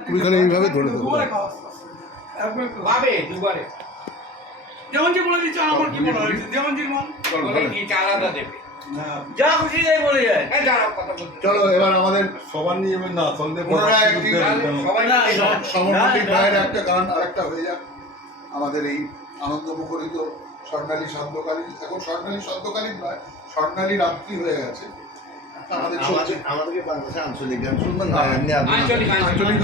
এইভাবে ধরে দেবো দুবারে দেওয়ানজি বলে দিচ্ছে আমার কি হয়েছে? মান? আলাদা দেবে। যা খুশি যাই বলে যায়। এই দাঁড়াও কথা বলতে চলো এবার আমাদের সবার নিয়ে না পুনরায় একটি ভাইয়ের গান আরেকটা হয়ে যাক। আমাদের এই আনন্দ মুখরিত স্বর্ণালী শান্তকালীন এখন স্বর্ণালী শান্তকালীন নয় স্বর্ণালী রাত্রি হয়ে গেছে। আমাদেরকে বাংলাদেশে আঞ্চলিক গান শুনবেন না এমনি আঞ্চলিক আঞ্চলিক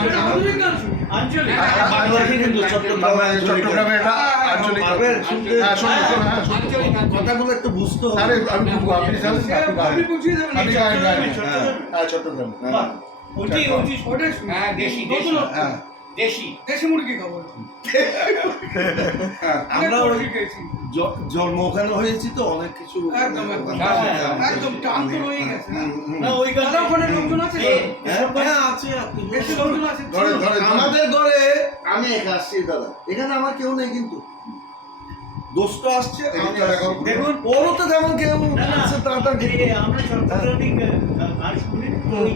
আঞ্চলিক আঞ্চলিক কিন্তু চট্টগ্রামে এটা আঞ্চলিক কথাগুলো একটু বুঝতে হবে। আরে আমি আপনি আপনি চট্টগ্রামে, চট্টগ্রামে। হ্যাঁ হ্যাঁ, দেশি, দেশি। হ্যাঁ। দেশি। দেশি মুরগি খাব। হ্যাঁ আমরা ওই- খেয়েছি। জন্ম ওখানে হয়েছি তো অনেক কিছু একদম একদম। হ্যাঁ, হ্যাঁ, টান তো রয়ে গেছে। হুম, হুম। না ওই গান ওখানে লোকজন আছে? হ্যাঁ, হ্যাঁ, আছে আপনি বেশি লোকজন আছে? আমাদের ঘরে আমি একা আসছি দাদা। এখানে আমার কেউ নেই কিন্তু। দোস্ত আসছে। দেখুন। ওরও তো তেমন কেউ আছে তাড়াতাড়ি আমরা চট্টগ্রামে গান শুনি ওই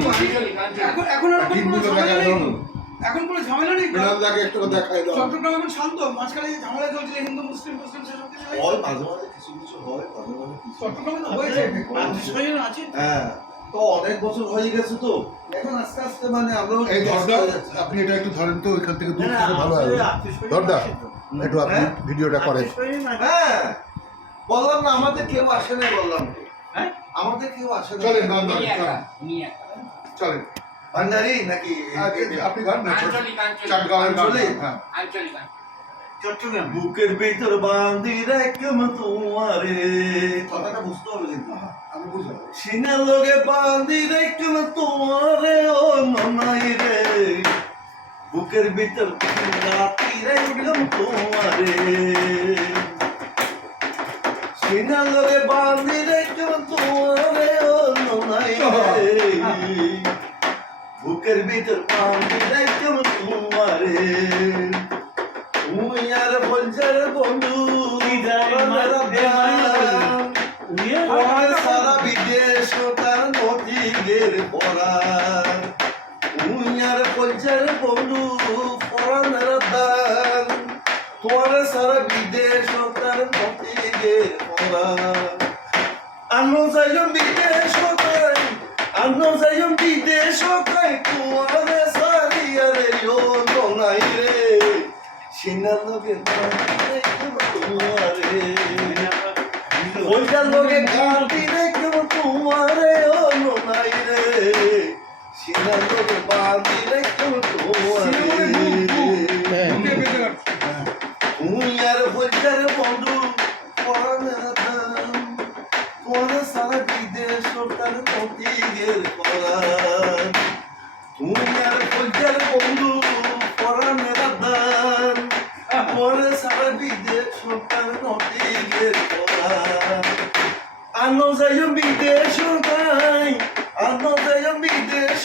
আঞ্চলিক এখন এখন আর কোনো এখন কোনো ঝামেলা নেই? একটু দেখাই দাও। চট্টগ্রাম এখন শান্ত। মাঝখানে যে ঝামেলা চলছিল হিন্দু মুসলিম মুসলিম সেসব কিছু। হয় মাঝে মাঝে কিছু কিছু হয় মাঝে মাঝে চট্টগ্রামে তো হয়েছে আছে। হ্যাঁ তো অনেক বছর হয়ে গেছে তো। এখন আস্তে আস্তে মানে আমরাও এই ব্যস্ত ধরদা হয়ে যাচ্ছি। আপনি এটা একটু ধরেন তো ওইখান থেকে দূর ভালো হবে। আমাদের আছে তো। একটু আপনি হ্যাঁ? ভিডিওটা করেন। হ্যাঁ বললাম না আমাদের কেউ আসে না বললাম। তো। হ্যাঁ? আমাদের কেউ আসে না চলেন চলেন। ভান্ডারি নাকি আপনি গান আঞ্চলিক আঞ্চলিক? হ্যাঁ। চট্টগ্রাম। বুকের ভিতর রাখম তোমারে। কথাটা বুঝতে হবে কিন্তু। আমি বুঝলাম। সিনার লগে বান্দি রাখম তোমারে ও ননাই রে। বুকের ভিতর রাতি রাখম তোমারে। সিনার লগে বান্দি রাখম তোমারে ও ননাই রে। বুকের ভিতর বান্দি রাখম তোমারে? তুই আর বলছার বন্ধু সারা বিদেশ তার নদীদের পড়া তুই আর বলছার বন্ধু পড়ানের দান। তোমার সারা বিদেশ তার নদীদের পড়া বিদেশ তাই আন্ন যাইম বিদেশ তাই তোমার সারিয়ারে ও নাই রে সিনার লগে তোমারে ওইটার লগে গাঁটি রে কেউ তোমারে আনো যাই বিদেশ তাই আনো যাই বিদেশ